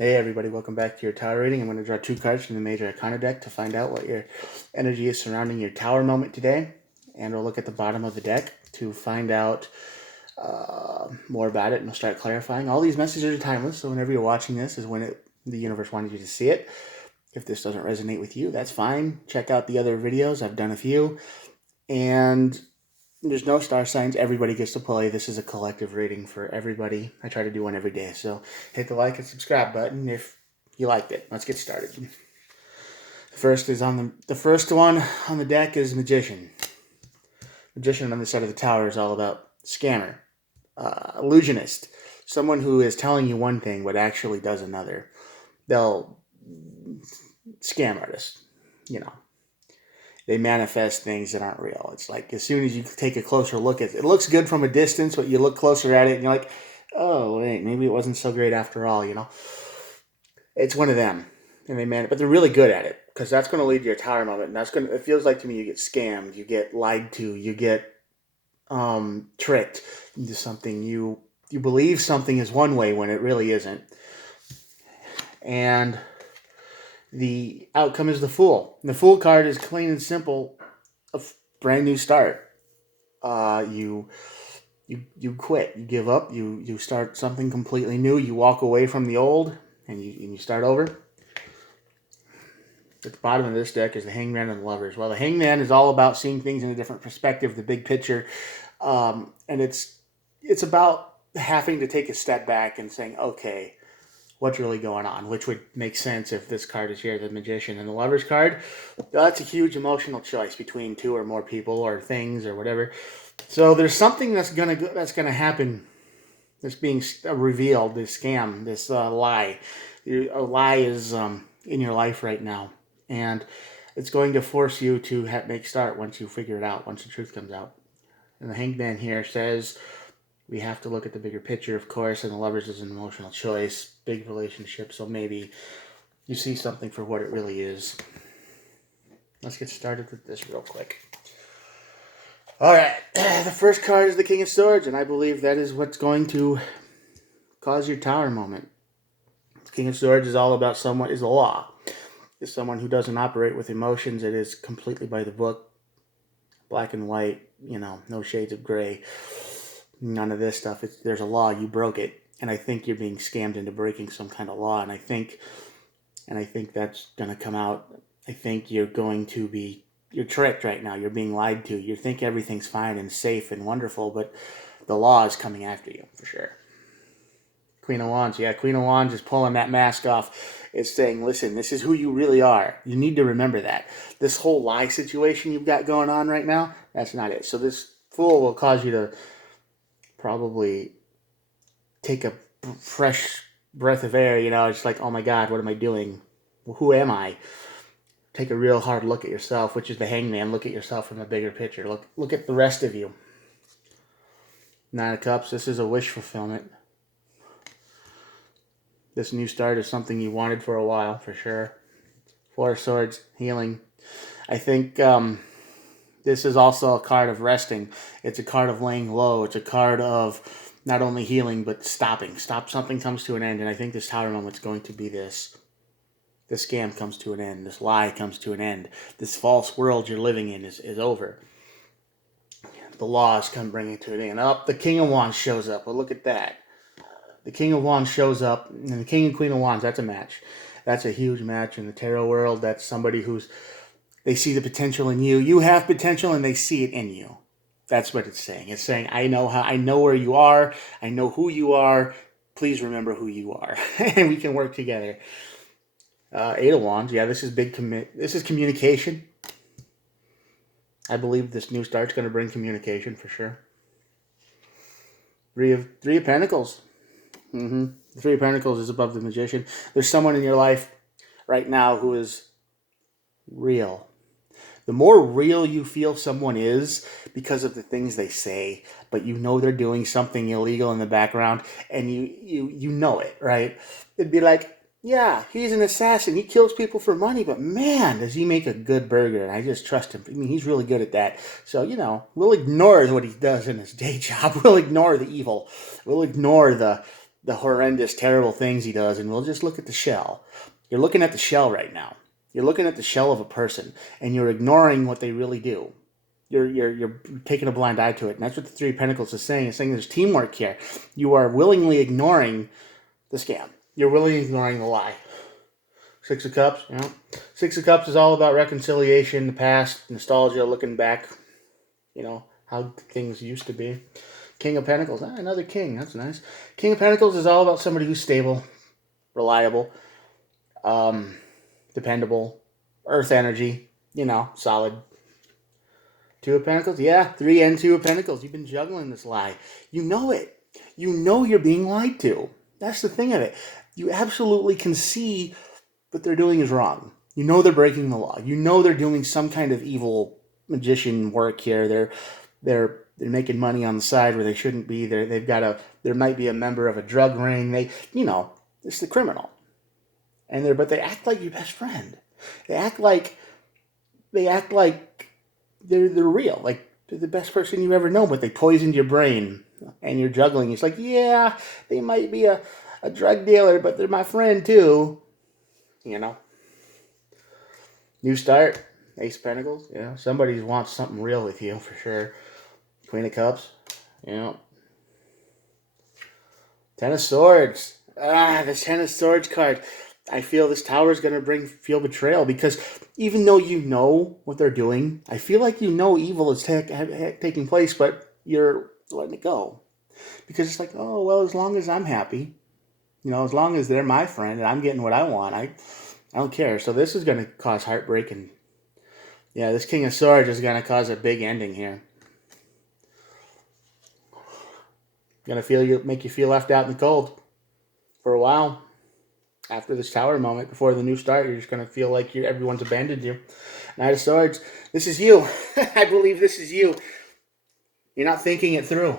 Hey everybody, welcome back to your tower reading. I'm going to draw two cards from the Major Arcana deck to find out what your energy is surrounding your tower moment today. And we'll look at the bottom of the deck to find out more about it, and we'll start clarifying. All these messages are timeless, so whenever you're watching this is when the universe wanted you to see it. If this doesn't resonate with you, that's fine. Check out the other videos. I've done a few. And there's no star signs. Everybody gets to play. This is a collective reading for everybody. I try to do one every day. So hit the like and subscribe button if you liked it. Let's get started. The first one on the deck is Magician. Magician on the side of the tower is all about scammer, illusionist, someone who is telling you one thing but actually does another. They'll scam artists, they manifest things that aren't real. It's like as soon as you take a closer look at it, it looks good from a distance, but you look closer at it and you're like, oh, wait, maybe it wasn't so great after all, It's one of them. But they're really good at it because that's going to lead to your tower moment. And it feels like to me you get scammed, you get lied to, you get tricked into something. You believe something is one way when it really isn't. And the outcome is the Fool. The Fool card is clean and simple, a brand new start. You quit, you give up, you start something completely new. You walk away from the old, and you start over. At the bottom of this deck is the Hangman and the Lovers. Well, the Hangman is all about seeing things in a different perspective, the big picture, and it's about having to take a step back and saying, okay, what's really going on, which would make sense if this card is here, the Magician. And the Lover's card, that's a huge emotional choice between two or more people or things or whatever. So there's something that's gonna happen, that's being revealed, this scam, this lie. A lie is in your life right now, and it's going to force you to make start once you figure it out, once the truth comes out. And the Hangman here says, we have to look at the bigger picture, of course, and the Lovers is an emotional choice, big relationship, so maybe you see something for what it really is. Let's get started with this real quick. All right, the first card is the King of Swords, and I believe that is what's going to cause your tower moment. The King of Swords is all about is the law. It's someone who doesn't operate with emotions. It is completely by the book, black and white, no shades of gray. None of this stuff. There's a law. You broke it, and I think you're being scammed into breaking some kind of law. And I think that's gonna come out. I think you're tricked right now. You're being lied to. You think everything's fine and safe and wonderful, but the law is coming after you for sure. Queen of Wands, yeah, Queen of Wands is pulling that mask off. It's saying, listen, this is who you really are. You need to remember that. This whole lie situation you've got going on right now, that's not it. So this Fool will cause you to probably take a fresh breath of air, it's like, oh my God, what am I doing? Who am I? Take a real hard look at yourself, which is the Hangman. Look at yourself from a bigger picture. Look at the rest of you. Nine of Cups, this is a wish fulfillment. This new start is something you wanted for a while, for sure. Four of Swords, healing. I think this is also a card of resting. It's a card of laying low. It's a card of not only healing, but stopping. Something comes to an end, and I think this tower moment's going to be this. This scam comes to an end. This lie comes to an end. This false world you're living in is over. The laws come bringing it to an end. Up, the King of Wands shows up. Well, look at that. The King of Wands shows up, and the King and Queen of Wands, that's a match. That's a huge match in the tarot world. That's somebody they see the potential in you. You have potential, and they see it in you. That's what it's saying. It's saying, I know where you are. I know who you are. Please remember who you are, and we can work together. Eight of Wands, yeah, this is this is communication. I believe this new start's going to bring communication for sure. Three of Pentacles. The Three of Pentacles is above the Magician. There's someone in your life right now who is real. The more real you feel someone is because of the things they say, but they're doing something illegal in the background, and you know it, right? It'd be like, yeah, he's an assassin. He kills people for money, but man, does he make a good burger, and I just trust him. I mean, he's really good at that. So, we'll ignore what he does in his day job. We'll ignore the evil. We'll ignore the the horrendous, terrible things he does, and we'll just look at the shell. You're looking at the shell right now. You're looking at the shell of a person, and you're ignoring what they really do. You're taking a blind eye to it, and that's what the Three of Pentacles is saying. It's saying there's teamwork here. You are willingly ignoring the scam. You're willingly ignoring the lie. Six of Cups, you know. Six of Cups is all about reconciliation, the past, nostalgia, looking back, you know, how things used to be. King of Pentacles, another king, that's nice. King of Pentacles is all about somebody who's stable, reliable, dependable, earth energy, you know, solid. Two of Pentacles, yeah, 3 and 2 of Pentacles. You've been juggling this lie. You know it. You know you're being lied to. That's the thing of it. You absolutely can see what they're doing is wrong. You know they're breaking the law. You know they're doing some kind of evil magician work here. They're making money on the side where they shouldn't be. There might be a member of a drug ring. It's the criminal. But they act like your best friend. They act like they're real. Like they're the best person you ever know, but they poisoned your brain and you're juggling. It's like, yeah, they might be a drug dealer, but they're my friend too. You know? New start. Ace of Pentacles. Yeah. Somebody wants something real with you for sure. Queen of Cups. Yeah. Ten of Swords. The Ten of Swords card. I feel this tower is going to feel betrayal because even though you know what they're doing, I feel like you know evil is taking place, but you're letting it go. Because it's like, oh, well, as long as I'm happy, as long as they're my friend and I'm getting what I want, I don't care. So this is going to cause heartbreak. And yeah, this King of Swords is going to cause a big ending here. Going to make you feel left out in the cold for a while. After this tower moment, before the new start, you're just going to feel like everyone's abandoned you. Knight of Swords, this is you. I believe this is you. You're not thinking it through.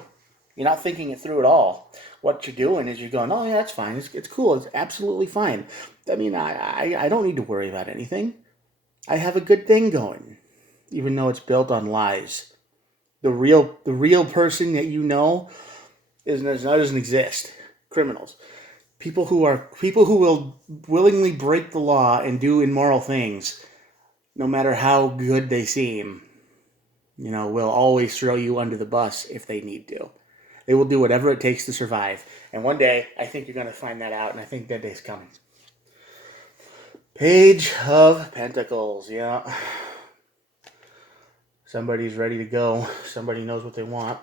You're not thinking it through at all. What you're doing is you're going, oh, yeah, that's fine. It's cool. It's absolutely fine. I mean, I don't need to worry about anything. I have a good thing going, even though it's built on lies. The real person that you know doesn't exist. Criminals. People who will willingly break the law and do immoral things, no matter how good they seem, will always throw you under the bus if they need to. They will do whatever it takes to survive. And one day, I think you're going to find that out, and I think that day's coming. Page of Pentacles, yeah. Somebody's ready to go. Somebody knows what they want.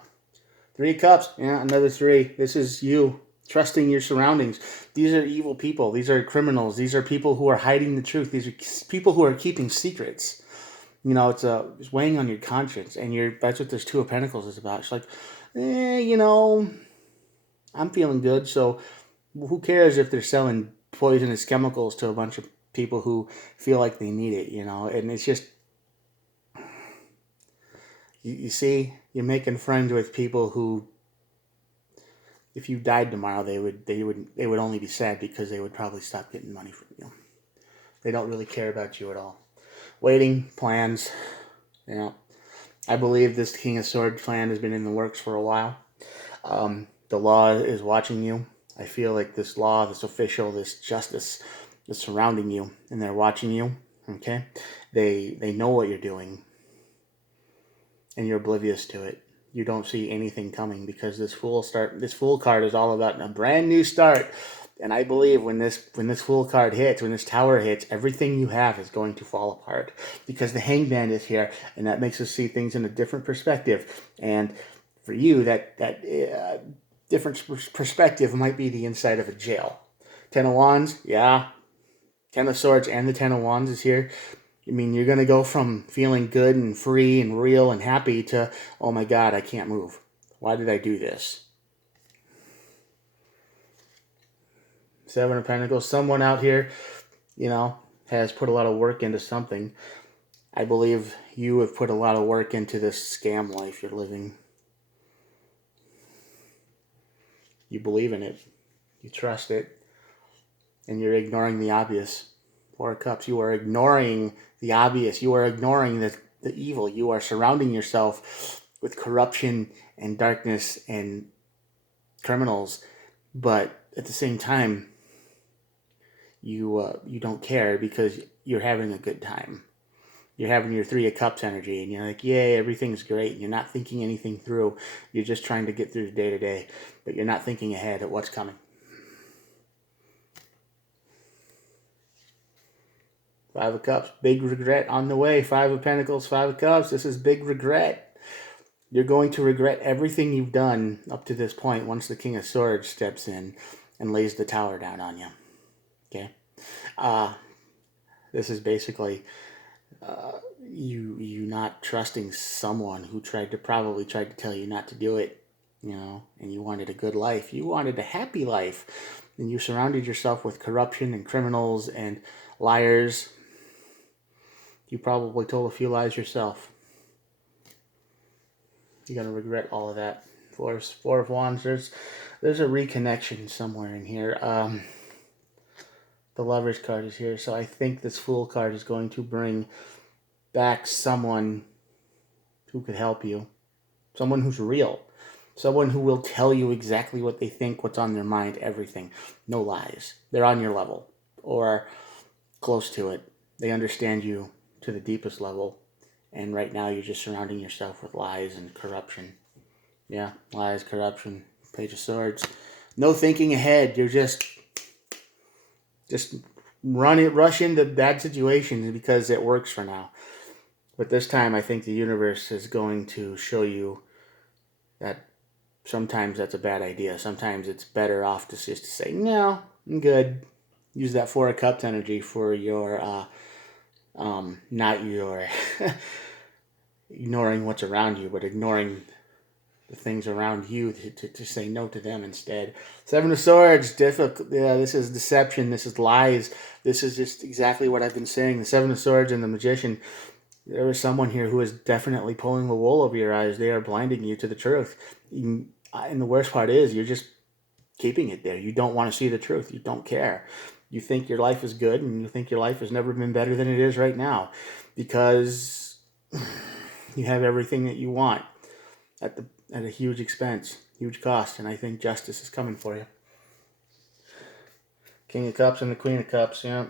3 of Cups, yeah, another 3. This is you. Trusting your surroundings. These are evil people. These are criminals. These are people who are hiding the truth. These are people who are keeping secrets. It's weighing on your conscience, and that's what this 2 of Pentacles is about. It's like, I'm feeling good, so who cares if they're selling poisonous chemicals to a bunch of people who feel like they need it, And it's just, you see, you're making friends with people who, if you died tomorrow, they would only be sad because they would probably stop getting money from you. They don't really care about you at all. Waiting, plans. I believe this King of Swords plan has been in the works for a while. The law is watching you. I feel like this law, this official, this justice is surrounding you, and they're watching you. Okay, they know what you're doing, and you're oblivious to it. You don't see anything coming because this Fool card is all about a brand new start. And I believe when this Fool card hits, when this tower hits, everything you have is going to fall apart because the Hangman is here, and that makes us see things in a different perspective. And for you, that different perspective might be the inside of a jail. 10 of Wands, yeah. 10 of Swords and the 10 of Wands is here. I mean, you're going to go from feeling good and free and real and happy to, oh my God, I can't move. Why did I do this? 7 of Pentacles. Someone out here, has put a lot of work into something. I believe you have put a lot of work into this scam life you're living. You believe in it. You trust it. And you're ignoring the obvious. 4 of Cups. You are ignoring the obvious. You are ignoring the evil. You are surrounding yourself with corruption and darkness and criminals. But at the same time, you don't care because you're having a good time. You're having your Three of Cups energy, and you're like, yay, everything's great. And you're not thinking anything through. You're just trying to get through the day to day, but you're not thinking ahead at what's coming. Five of Cups, big regret on the way. Five of Pentacles, Five of Cups. This is big regret. You're going to regret everything you've done up to this point once the King of Swords steps in and lays the tower down on you. Okay? This is basically you not trusting someone who probably tried to tell you not to do it, and you wanted a good life. You wanted a happy life, and you surrounded yourself with corruption and criminals and liars. You probably told a few lies yourself. You're going to regret all of that. Four of Wands, there's a reconnection somewhere in here. The Lovers card is here, so I think this Fool card is going to bring back someone who could help you. Someone who's real. Someone who will tell you exactly what they think, what's on their mind, everything. No lies. They're on your level or close to it. They understand you to the deepest level. And right now you're just surrounding yourself with lies and corruption. Yeah, lies, corruption, Page of Swords. No thinking ahead. You're just rush into bad situations because it works for now. But this time I think the universe is going to show you that sometimes that's a bad idea. Sometimes it's better off just to say, no, I'm good. Use that Four of Cups energy for your, not your ignoring what's around you, but ignoring the things around you to say no to them instead. Seven of Swords, difficult. Yeah, this is deception. This is lies. This is just exactly what I've been saying. The Seven of Swords and the Magician. There is someone here who is definitely pulling the wool over your eyes. They are blinding you to the truth. And the worst part is you're just keeping it there. You don't want to see the truth. You don't care. You think your life is good, and you think your life has never been better than it is right now because you have everything that you want at a huge expense, huge cost, and I think justice is coming for you. King of Cups and the Queen of Cups. Yeah,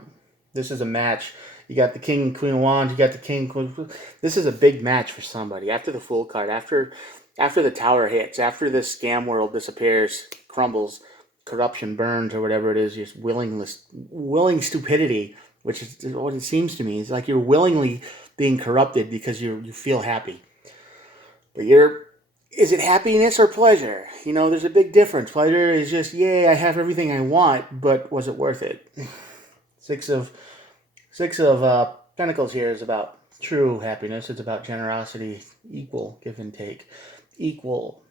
this is a match. You got the King and Queen of Wands. You got the King and Queen. This is a big match for somebody. After the Fool card, after the Tower hits, after this scam world disappears, crumbles, corruption burns, or whatever it is, just willing stupidity, which is what it seems to me. It's like you're willingly being corrupted because you feel happy. But is it happiness or pleasure? There's a big difference. Pleasure is just, yay, I have everything I want, but was it worth it? Six of Pentacles here is about true happiness. It's about generosity, equal give and take, equal,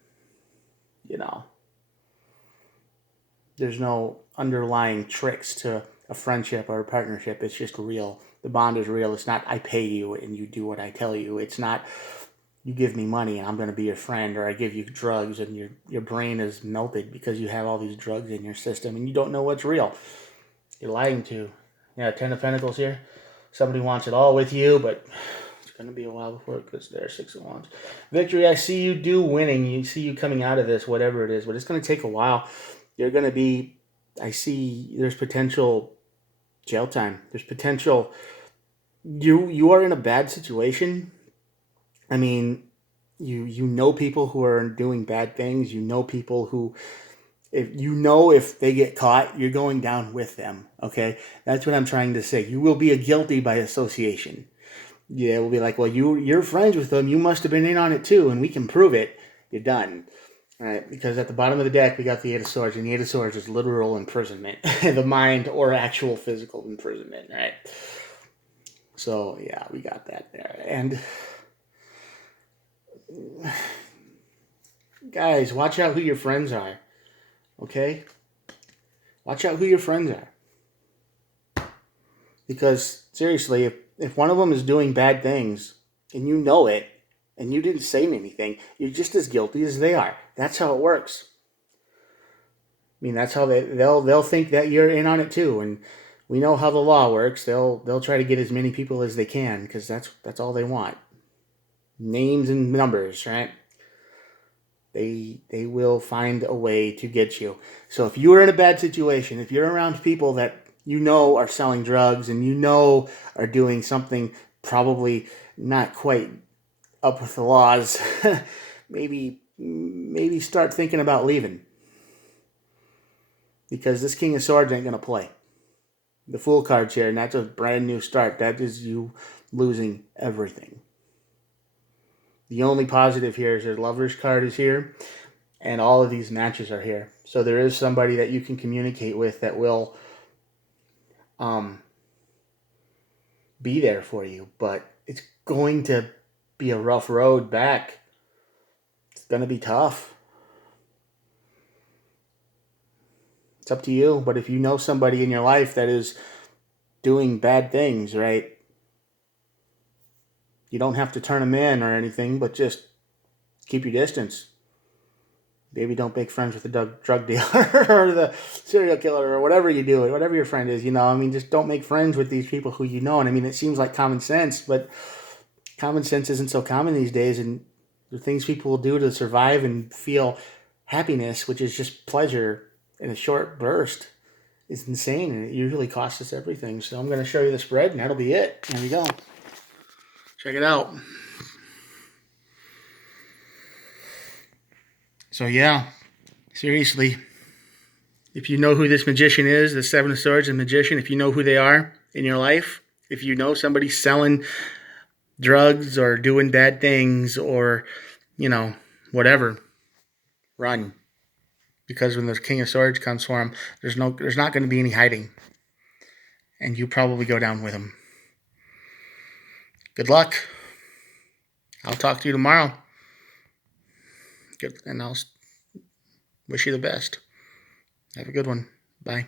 There's no underlying tricks to a friendship or a partnership. It's just real. The bond is real. It's not I pay you and you do what I tell you. It's not you give me money and I'm going to be your friend, or I give you drugs and your brain is melted because you have all these drugs in your system and you don't know what's real. You're lying to. Yeah, Ten of Pentacles here. Somebody wants it all with you, but it's going to be a while before it gets there. Six of Wands. Victory, I see you winning. You see you coming out of this, whatever it is, but it's going to take a while. You're going to be, I see there's potential jail time. There's potential, you are in a bad situation. I mean, you know people who are doing bad things. You know people who, if they get caught, you're going down with them. Okay, that's what I'm trying to say. You will be a guilty by association. Yeah, we'll be like, well, you're friends with them. You must have been in on it too, and we can prove it. You're done. All right, because at the bottom of the deck, we got the Eight of Swords, and the Eight of Swords is literal imprisonment, the mind or actual physical imprisonment, right? So, yeah, we got that there. And, guys, watch out who your friends are, okay? Watch out who your friends are. Because, seriously, if one of them is doing bad things, and you know it, and you didn't say anything, you're just as guilty as they are. That's how it works. I mean, that's how they'll think that you're in on it too. And we know how the law works. They'll try to get as many people as they can because that's all they want. Names and numbers, right? They will find a way to get you. So if you are in a bad situation, if you're around people that you know are selling drugs and you know are doing something probably not quite up with the laws, maybe start thinking about leaving, because this King of Swords ain't gonna play. The Fool card's here, and that's a brand new start. That is you losing everything. The only positive here is your Lover's card is here, and all of these matches are here. So there is somebody that you can communicate with that will be there for you. But it's going to be a rough road back. It's going to be tough. It's up to you. But if you know somebody in your life that is doing bad things, right? You don't have to turn them in or anything, but just keep your distance. Maybe don't make friends with the drug dealer or the serial killer or whatever you do, whatever your friend is, I mean, just don't make friends with these people who you know. And I mean, it seems like common sense, but common sense isn't so common these days. And the things people will do to survive and feel happiness, which is just pleasure in a short burst, is insane. And it usually costs us everything. So I'm going to show you the spread, and that'll be it. There we go. Check it out. So yeah, seriously, if you know who this magician is, the Seven of Swords and magician, if you know who they are in your life, if you know somebody selling drugs or doing bad things or, whatever, run. Because when the King of Swords comes for him, there's not going to be any hiding. And you probably go down with him. Good luck. I'll talk to you tomorrow. Good, and I'll wish you the best. Have a good one. Bye.